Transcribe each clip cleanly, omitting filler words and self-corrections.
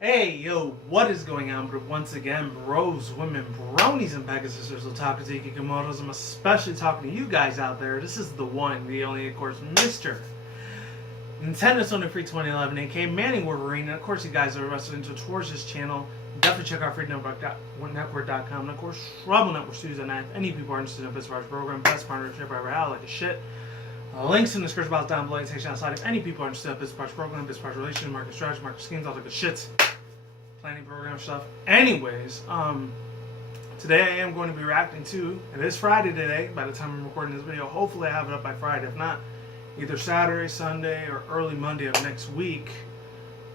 Hey, yo, what is going on? But once again, bros, women, bronies, and Pegasusers, Otaku Tiki Komodos. I'm especially talking to you guys out there. This is the one, the only, of course, Mr. Nintendo Sony Free 2011, aka Manny Wolverine. And of course, you guys are arrested into towards this channel. Definitely check out freedomnetwork.com. And of course, Trouble Network Studios. And if any people are interested in this program, best partnership I ever had, like a shit. Links in the description box down below. And section outside. If any people are interested in business program, business partner relations, market strategy, market schemes, all the good shits, planning program stuff. Anyways, today I am going to be reacting to, it is Friday today, by the time I'm recording this video. Hopefully I have it up by Friday. If not, either Saturday, Sunday, or early Monday of next week,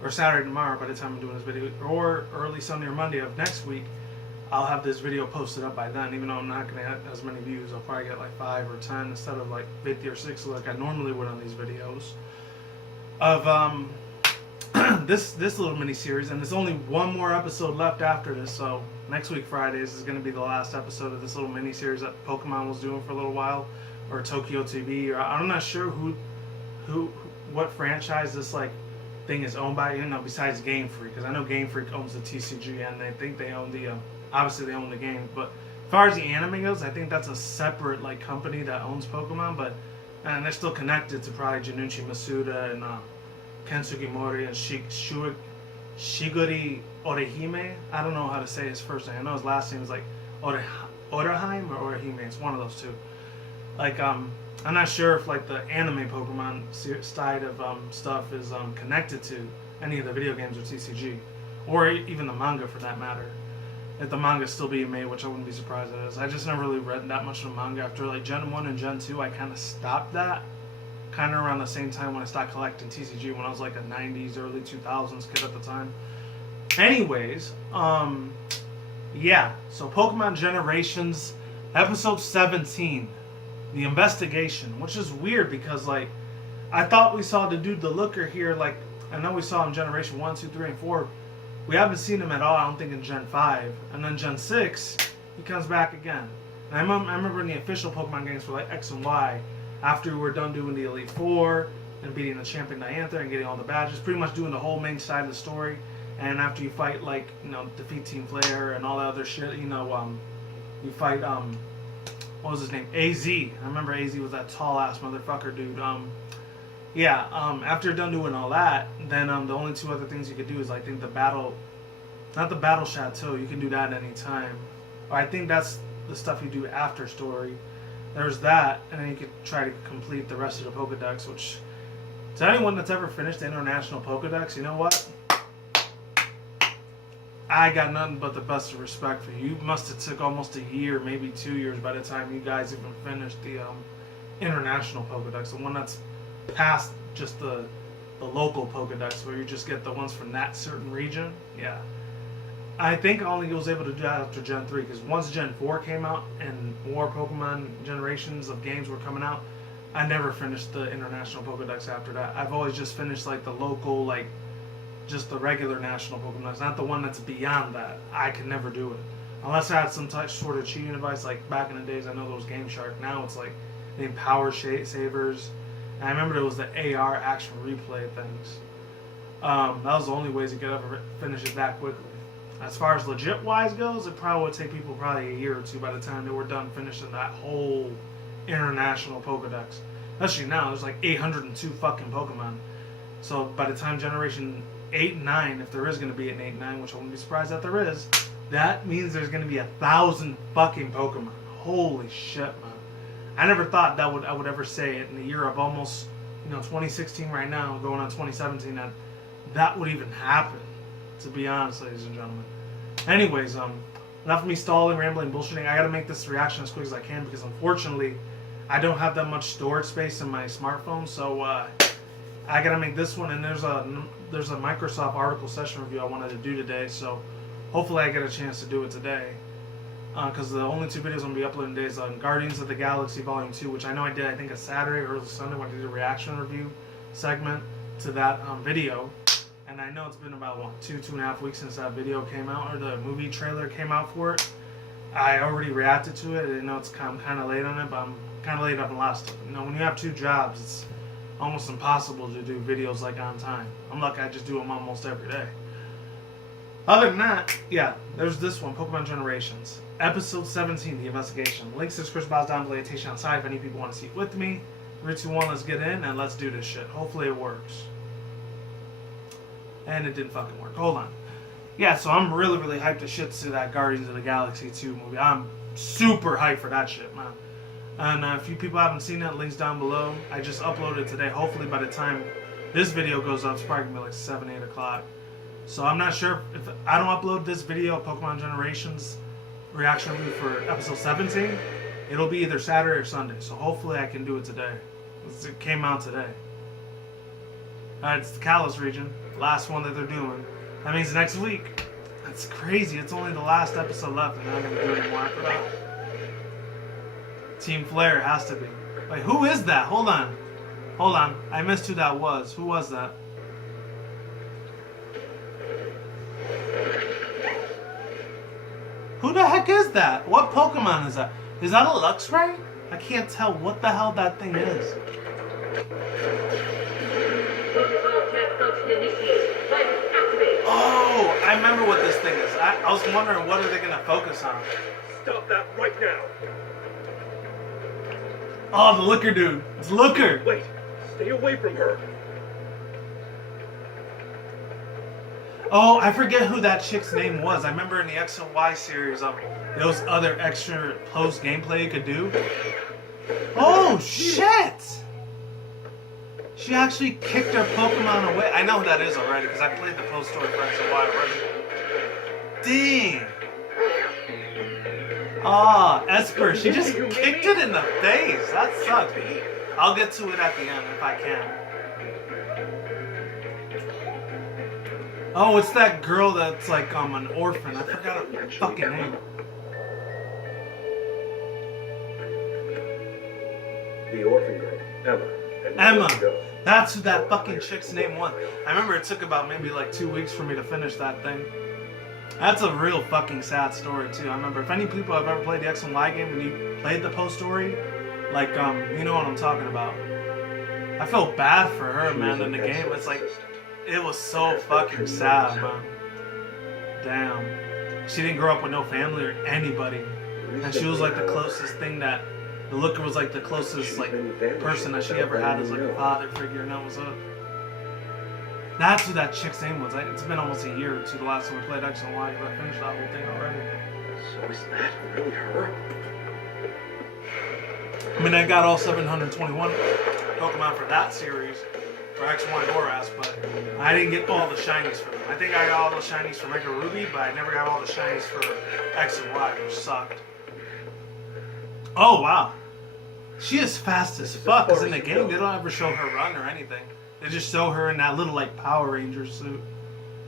or Saturday tomorrow by the time I'm doing this video, or early Sunday or Monday of next week, I'll have this video posted up by then. Even though I'm not going to get as many views, I'll probably get like 5 or 10 instead of like 50 or 60 like I normally would on these videos of this little mini series. And there's only one more episode left after this, so next week Fridays is going to be the last episode of this little mini series that Pokemon was doing for a little while, or Tokyo TV, or I'm not sure what franchise this like thing is owned by, besides Game Freak, because I know Game Freak owns the TCG and they think they own the obviously they own the game. But as far as the anime goes, I think that's a separate like company that owns Pokemon, and they're still connected to probably Junichi Masuda and Ken Sugimori and Shiguri Orihime. I don't know how to say his first name. I know his last name is like Orihime or Orihime. It's one of those two. Like I'm not sure if like the anime Pokemon side of stuff is connected to any of the video games or TCG, or even the manga for that matter. If the manga is still being made, which I wouldn't be surprised it is. I just never really read that much of the manga. After like Gen 1 and Gen 2, I kind of stopped that. Kind of around the same time when I started collecting TCG, when I was like a 90s, early 2000s kid at the time. Anyways, yeah. So Pokemon Generations, episode 17, the investigation, which is weird because like I thought we saw the dude, the looker here. Like I know we saw him Generation 1, 2, 3, and 4. We haven't seen him at all, I don't think, in Gen 5. And then Gen 6, he comes back again. And I remember in the official Pokemon games for like X and Y, after we were done doing the Elite Four and beating the Champion Diantha and getting all the badges, pretty much doing the whole main side of the story. And after you fight, like, defeat Team Flare and all that other shit, you fight, what was his name? AZ. I remember AZ was that tall ass motherfucker dude. After you're done doing all that, then the only two other things you could do is, I think, not the Battle Chateau, you can do that at any time. Or I think that's the stuff you do after story. There's that, and then you could try to complete the rest of the Pokedex, which, to anyone that's ever finished the International Pokedex, you know what? I got nothing but the best of respect for you. You must have took almost a year, maybe 2 years by the time you guys even finished the International Pokedex, the one that's past just the local Pokedex, where you just get the ones from that certain region. Yeah. I think I only was able to do that after Gen 3, because once Gen 4 came out and more Pokemon generations of games were coming out, I never finished the International Pokedex after that. I've always just finished like the local, like just the regular national Pokedex, not the one that's beyond that. I could never do it. Unless I had some sort of cheating device, like back in the days, I know there was Game Shark. Now it's like the Power Savers. And I remember there was the AR action replay things. That was the only ways you could ever finish it that quickly. As far as legit wise goes, it probably would take people probably a year or two by the time they were done finishing that whole International Pokedex. Especially now, there's like 802 fucking Pokemon. So by the time Generation 8 and 9, if there is going to be an 8 and 9, which I wouldn't be surprised that there is, that means there's going to be 1,000 fucking Pokemon. Holy shit, man. I never thought that I would ever say it in the year of almost, 2016 right now, going on 2017, that would even happen, to be honest, ladies and gentlemen. Anyways, enough of me stalling, rambling, bullshitting. I gotta make this reaction as quick as I can, because unfortunately, I don't have that much storage space in my smartphone, so I gotta make this one. And there's a Microsoft article session review I wanted to do today, so hopefully I get a chance to do it today. Because the only two videos I'm going to be uploading today is on Guardians of the Galaxy Volume 2, which I know I did, I think, a Saturday or early Sunday when I did a reaction review segment to that video. And I know it's been about, 2.5 weeks since that video came out, or the movie trailer came out for it. I already reacted to it. I know it's kind of late on it, but I'm kind of late on the last stuff. When you have 2 jobs, it's almost impossible to do videos like on time. I'm lucky I just do them almost every day. Other than that, yeah, there's this one, Pokemon Generations. Episode 17, The Investigation. Links to Chris Bow's down below, on side if any people want to see it with me. 3, 2, 1, let's get in and let's do this shit. Hopefully it works. And it didn't fucking work. Hold on. Yeah, so I'm really, really hyped as shit to that Guardians of the Galaxy 2 movie. I'm super hyped for that shit, man. And if you people haven't seen it, links down below. I just uploaded it today. Hopefully by the time this video goes up, it's probably going to be like 7, 8 o'clock. So I'm not sure if I don't upload this video, Pokemon Generations reaction review for episode 17, it'll be either Saturday or Sunday. So hopefully I can do it today. It came out today. It's the Kalos region. Last one that they're doing. That means next week. That's crazy. It's only the last episode left and they're not going to do any more after that. Team Flare has to be. Wait, who is that? Hold on. Hold on. I missed who that was. Who was that? Who the heck is that? What Pokemon is that? Is that a Luxray? I can't tell what the hell that thing is. Oh, I remember what this thing is. I was wondering what are they going to focus on. Stop that right now. Oh, the Looker dude. It's Looker. Wait, stay away from her. Oh, I forget who that chick's name was. I remember in the X and Y series, there was other extra post gameplay you could do. Oh, shit! She actually kicked her Pokemon away. I know who that is already, because I played the post story for X and Y already. Dang! Ah, Esper, she just kicked it in the face. That sucks. I'll get to it at the end if I can. Oh, it's that girl that's like an orphan. I forgot her fucking name. The orphan girl, Emma. Emma. That's who that fucking chick's name was. I remember it took about maybe like 2 weeks for me to finish that thing. That's a real fucking sad story too. I remember if any people have ever played the X and Y game when you played the post story, like you know what I'm talking about. I felt bad for her, man, in the game. It's like it was so fucking sad, man. Damn. She didn't grow up with no family or anybody. And she was like the closest thing that the Looker was like the closest like person that she ever had as like a father figure, and that was it. That's who that chick's name was. It's been almost a year or two the last time we played X and Y, but I finished that whole thing already. So is that really her? I mean, I got all 721 Pokemon for that series, for X, Y, and ORAS, but I didn't get all the shinies for them. I think I got all the shinies for Mega Ruby, but I never got all the shinies for X and Y, which sucked. Oh, wow. She is fast as fuck, because in the game, they don't ever show her run or anything. They just show her in that little, like, Power Ranger suit.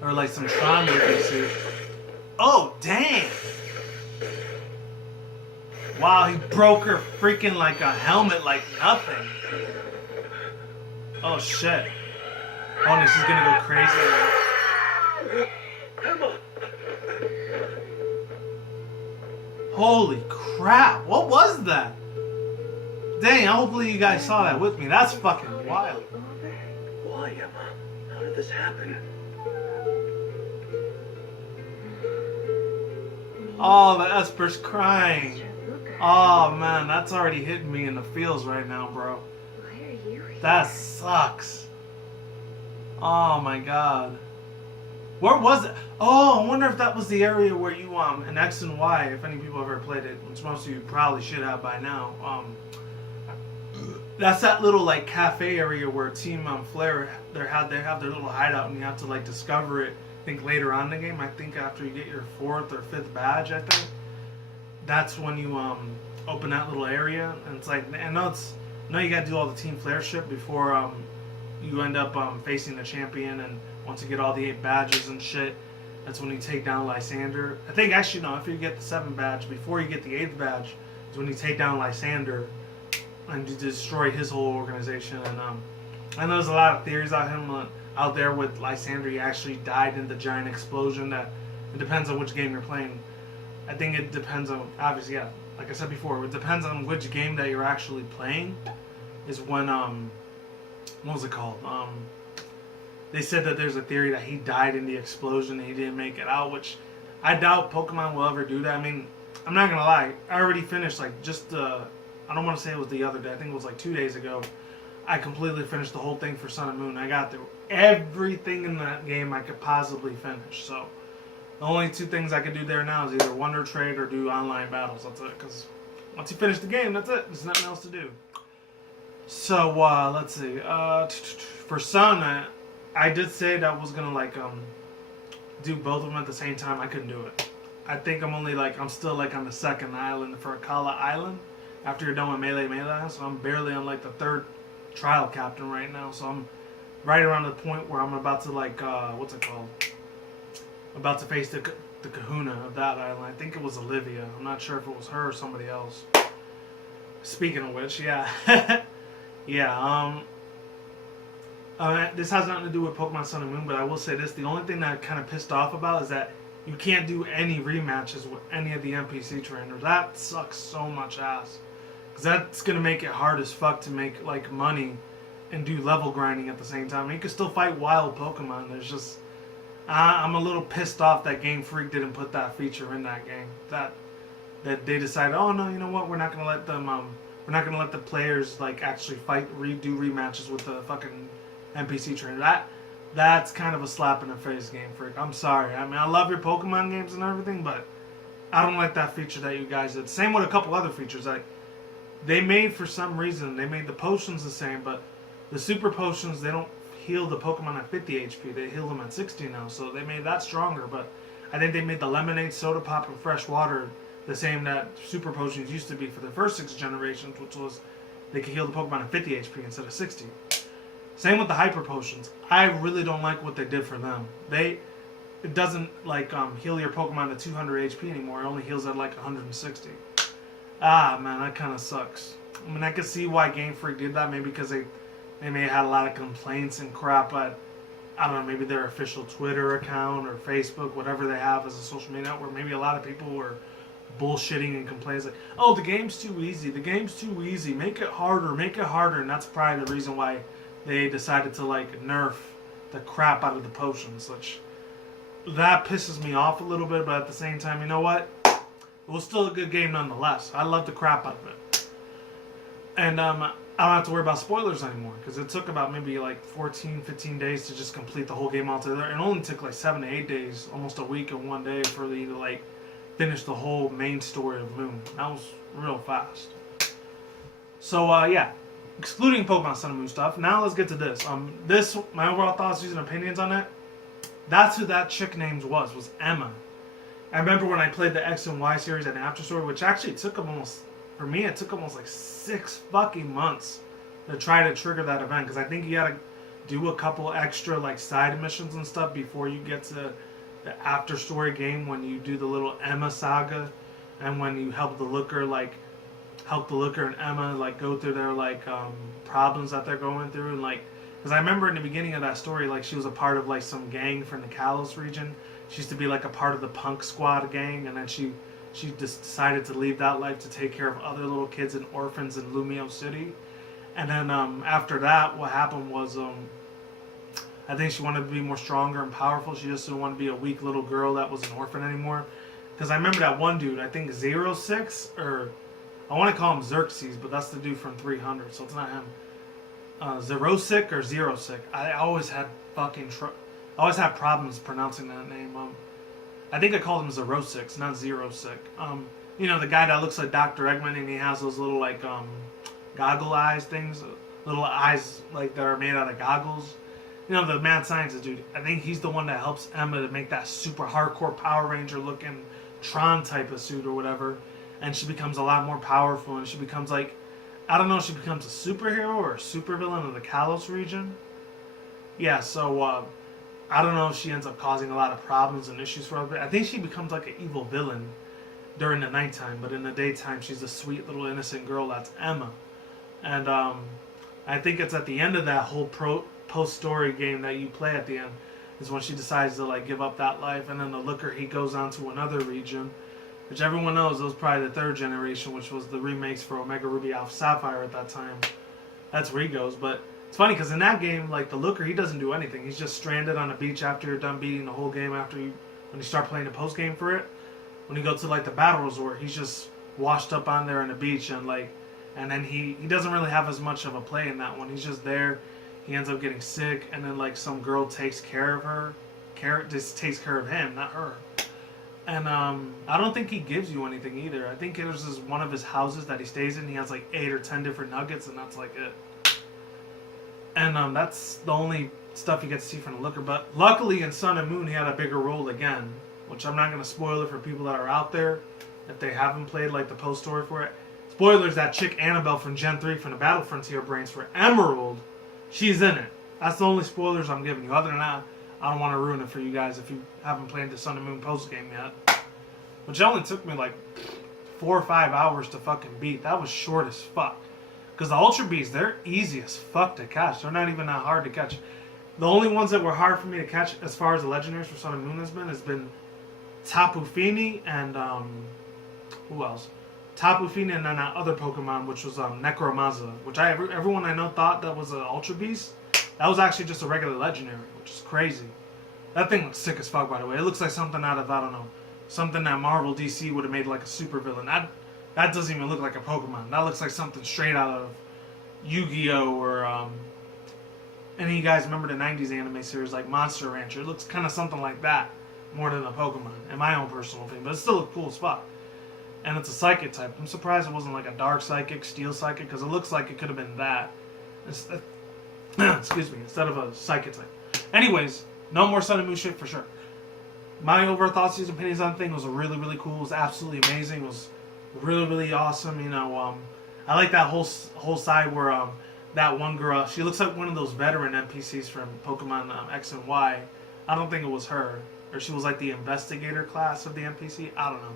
Or, like, some Tron looking suit. Oh, dang! Wow, he broke her freaking, like, a helmet like nothing. Oh, shit. Oh, and she's gonna go crazy. Emma! Holy crap, what was that? Dang, hopefully you guys saw that with me. That's fucking wild. Why, Emma? How did this happen? Oh, the Esper's crying. Oh, man, that's already hitting me in the feels right now, bro. That sucks. Oh, my God. Where was it? Oh, I wonder if that was the area where you, in X and Y, if any people have ever played it, which most of you probably should have by now, that's that little, like, cafe area where Team Flare, they have their little hideout, and you have to, like, discover it, I think, later on in the game. I think after you get your 4th or 5th badge, I think. That's when you, open that little area, and it's like, I know you gotta do all the Team Flare shit before, you end up, facing the champion, and once you get all the 8 badges and shit, that's when you take down Lysander. I think, actually, no, after you get the 7th badge, before you get the 8th badge, is when you take down Lysander and you destroy his whole organization. And I know there's a lot of theories out there with Lysander. He actually died in the giant explosion. That it depends on which game you're playing. I think it depends on, obviously, yeah, like I said before, it depends on which game that you're actually playing, is when, what was it called? they said that there's a theory that he died in the explosion and he didn't make it out, which I doubt Pokemon will ever do that. I mean, I'm not gonna lie, I already finished like just I don't want to say it was the other day. I think it was like 2 days ago. I completely finished the whole thing for Sun and Moon. I got through everything in that game I could possibly finish. So the only two things I could do there now is either Wonder Trade or do online battles. That's it. Because once you finish the game, that's it. There's nothing else to do. So let's see. For Sun, I did say that I was gonna like do both of them at the same time. I couldn't do it. I think I'm still like on the second island for Akala Island. After you're done with Melee, so I'm barely on like the third trial captain right now. So I'm right around the point where I'm about to like what's it called? About to face the Kahuna of that island. I think it was Olivia. I'm not sure if it was her or somebody else. Speaking of which, yeah, yeah. This has nothing to do with Pokemon Sun and Moon, but I will say this: the only thing that kind of pissed off about is that you can't do any rematches with any of the NPC trainers. That sucks so much ass. Because that's going to make it hard as fuck to make like money and do level grinding at the same time. You can still fight wild Pokemon. There's just... I'm a little pissed off that Game Freak didn't put that feature in that game. That they decided, oh no, you know what? We're not going to let them... we're not going to let the players like actually do rematches with the fucking NPC trainer. That's kind of a slap in the face, Game Freak. I'm sorry. I mean, I love your Pokemon games and everything, but I don't like that feature that you guys did. Same with a couple other features. Like, they made, for some reason, they made the potions the same, but the super potions, they don't heal the Pokemon at 50 HP. They heal them at 60 now, so they made that stronger. But I think they made the lemonade, soda pop, and fresh water the same that super potions used to be for the first 6 generations, which was they could heal the Pokemon at 50 HP instead of 60. Same with the hyper potions. I really don't like what they did for them. It doesn't like heal your Pokemon to 200 HP anymore. It only heals at like 160. Ah man, that kind of sucks. I mean, I could see why Game Freak did that. Maybe because they may have had a lot of complaints and crap. But I don't know. Maybe their official Twitter account or Facebook, whatever they have as a social media network. Maybe a lot of people were bullshitting and complaining like, "Oh, the game's too easy. The game's too easy. Make it harder. Make it harder." And that's probably the reason why they decided to like nerf the crap out of the potions, which that pisses me off a little bit, but at the same time, you know what? It was still a good game nonetheless. I loved the crap out of it. And I don't have to worry about spoilers anymore, because it took about maybe like 14, 15 days to just complete the whole game altogether. It only took like 7 to 8 days, almost a week and 1 day for me to like finish the whole main story of Moon. That was real fast. So yeah. Excluding Pokemon Sun and Moon stuff, now let's get to this. My overall thoughts, views, and opinions on it. That's who that chick names was Emma. I remember when I played the X and Y series and After Story, which actually took almost like 6 fucking months to try to trigger that event, because I think you gotta do a couple extra like side missions and stuff before you get to the After Story game, when you do the little Emma saga and when you help the Looker and Emma like go through their like problems that they're going through, and like, because I remember in the beginning of that story, like she was a part of like some gang from the Kalos region. She used to be like a part of the Punk Squad gang, and then she just decided to leave that life to take care of other little kids and orphans in Lumio City. And then after that, what happened was I think she wanted to be more stronger and powerful. She just didn't want to be a weak little girl that was an orphan anymore. Because I remember that one dude, I think 06 or I want to call him Xerxes, but that's the dude from 300, so it's not him. Zerosic or Zerosic. I always had problems pronouncing that name. I think I called him Zerosic, not Zerosic. You know, the guy that looks like Dr. Eggman, and he has those little like goggle eyes things, little eyes like that are made out of goggles. You know, the mad scientist dude. I think he's the one that helps Emma to make that super hardcore Power Ranger looking Tron type of suit or whatever. And she becomes a lot more powerful, and she becomes like, I don't know if she becomes a superhero or a supervillain of the Kalos region. Yeah, so I don't know if she ends up causing a lot of problems and issues for her. I think she becomes like an evil villain during the nighttime, but in the daytime she's a sweet little innocent girl that's Emma. And I think it's at the end of that whole post-story game that you play at the end is when she decides to like give up that life, and then the Looker, he goes on to another region, which everyone knows it was probably the 3rd generation, which was the remakes for Omega Ruby Alpha Sapphire at that time. That's where he goes. But It's funny because in that game, like the looker, he doesn't do anything. He's just stranded on a beach after you're done beating the whole game. When you start playing the post game for it, when you go to like the battle resort, he's just washed up on there on the beach and then he doesn't really have as much of a play in that one. He's just there. He ends up getting sick, and then like some girl takes care of her. Just takes care of him, not her. And I don't think he gives you anything either. I think there's this one of his houses that he stays in. He has like 8 or 10 different nuggets, and that's like it. And that's the only stuff you get to see from the looker. But luckily in Sun and Moon he had a bigger role again, which I'm not going to spoil it for people that are out there if they haven't played like the post story for it. Spoilers, that chick Annabelle from Gen 3 from the Battle Frontier Brains for Emerald, she's in it. That's the only spoilers I'm giving you. Other than that, I don't want to ruin it for you guys if you haven't played the Sun and Moon post game yet. Which only took me like 4 or 5 hours to fucking beat. That was short as fuck. Because the Ultra Beasts, they're easy as fuck to catch. They're not even that hard to catch. The only ones that were hard for me to catch as far as the legendaries for Sun and Moon has been Tapu Fini and who else? Tapu Fini and then that other Pokemon, which was Necromazza, which everyone I know thought that was an Ultra Beast. That was actually just a regular legendary, which is crazy. That thing looks sick as fuck, by the way. It looks like something out of, I don't know, something that Marvel DC would have made like a supervillain. That doesn't even look like a Pokemon. That looks like something straight out of Yu-Gi-Oh! Or any of you guys remember the 90s anime series like Monster Rancher. It looks kind of something like that more than a Pokemon, in my own personal opinion. But it still looks cool as fuck. And it's a Psychic type. I'm surprised it wasn't like a Dark Psychic, Steel Psychic, because it looks like it could have been that. Excuse me, instead of a Psychic type. Anyways, no more Sun and Moon shit for sure. My overall thoughts and opinions on the thing was really, really cool. It was absolutely amazing. It was really, really awesome. You know, I like that whole side where that one girl, she looks like one of those veteran NPCs from Pokemon X and Y. I don't think it was her, or she was like the investigator class of the NPC. I don't know.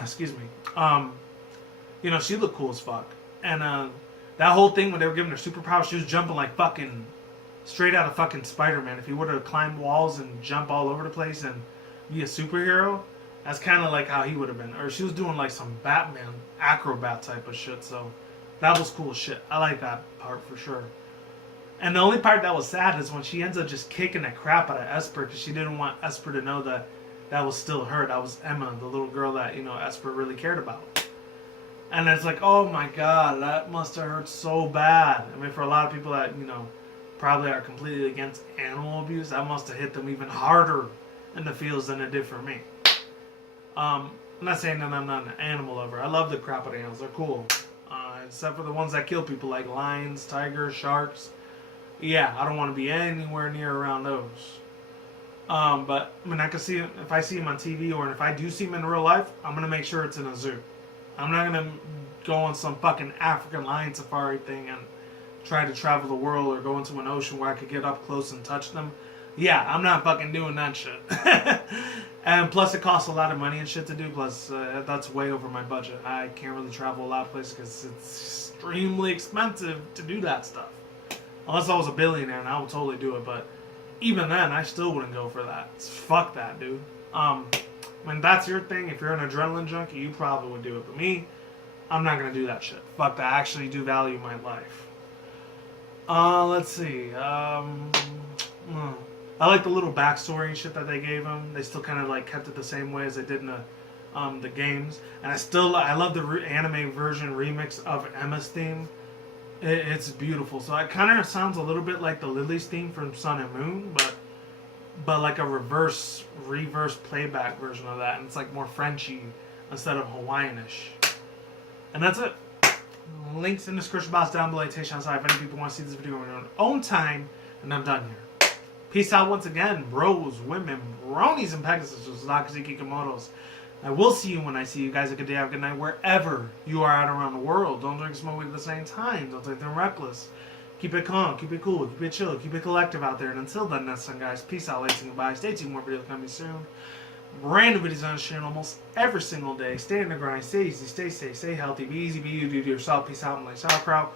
Excuse me. You know, she looked cool as fuck, and that whole thing when they were giving her superpowers, she was jumping like fucking straight out of fucking Spider-Man. If he would have climbed walls and jump all over the place and be a superhero, that's kind of like how he would have been. Or she was doing like some Batman acrobat type of shit. So that was cool as shit. I like that part for sure. And the only part that was sad is when she ends up just kicking the crap out of Esper because she didn't want Esper to know that that was still her. That was Emma, the little girl that, you know, Esper really cared about. And it's like, oh my god, that must have hurt so bad. I mean, for a lot of people that, you know, probably are completely against animal abuse, that must have hit them even harder in the feels than it did for me. I'm not saying that I'm not an animal lover. I love the crap out of animals. They're cool. Except for the ones that kill people, like lions, tigers, sharks. Yeah, I don't want to be anywhere near around those. But I mean, I can see it if I see them on TV, or if I do see them in real life, I'm gonna make sure it's in a zoo. I'm not gonna go on some fucking African lion safari thing and try to travel the world or go into an ocean where I could get up close and touch them. Yeah, I'm not fucking doing that shit. And plus, it costs a lot of money and shit to do. Plus, that's way over my budget. I can't really travel a lot of places because it's extremely expensive to do that stuff. Unless I was a billionaire, and I would totally do it. But even then, I still wouldn't go for that. Fuck that, dude. When that's your thing, if you're an adrenaline junkie, you probably would do it. But me, I'm not gonna do that shit. Fuck that. I actually do value my life. Let's see. I like the little backstory and shit that they gave him. They still kind of like kept it the same way as they did in the games. And I love the anime version remix of Emma's theme. It's beautiful. So it kind of sounds a little bit like the Lily's theme from Sun and Moon, but like a reverse playback version of that, and it's like more Frenchy instead of Hawaiianish. And that's it. Links in the description box down below. If any people want to see this video on their own time, and I'm done here. Peace out once again, bros, women, bronies, and Pegasus, Zakazuki Komodos. I will see you when I see you guys. A good day, have a good night, wherever you are out around the world. Don't drink smoke weed at the same time. Don't take them reckless. Keep it calm, keep it cool, keep it chill, keep it collective out there. And until then, next time, guys, peace out, ladies, and goodbye. Stay tuned, more videos coming soon. Brand new videos on this channel almost every single day. Stay in the grind, stay easy, stay safe, stay healthy, be easy, be you, do to yourself. Peace out, and like sauerkraut.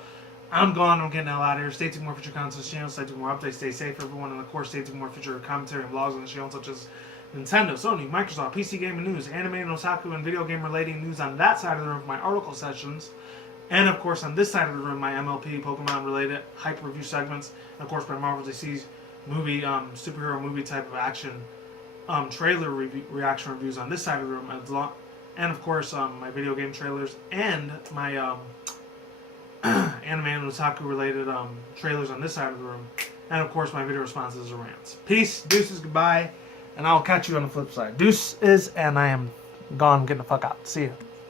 I'm gone. I'm getting the hell out of here. Stay tuned more future content on this channel. Stay tuned more updates. Stay safe, everyone. And of course, stay tuned more future commentary and vlogs on the channel, such as Nintendo, Sony, Microsoft, PC gaming news, anime and otaku, and video game related news on that side of the room for my article sessions. And of course, on this side of the room, my MLP, Pokemon related hype review segments. And of course, my Marvel DC's movie, superhero movie type of action trailer reaction reviews on this side of the room. And of course, my video game trailers and my anime and otaku related trailers on this side of the room. And of course, my video responses and rants. Peace, deuces, goodbye, and I'll catch you on the flip side. Deuces, and I am gone. Getting the fuck out. See you.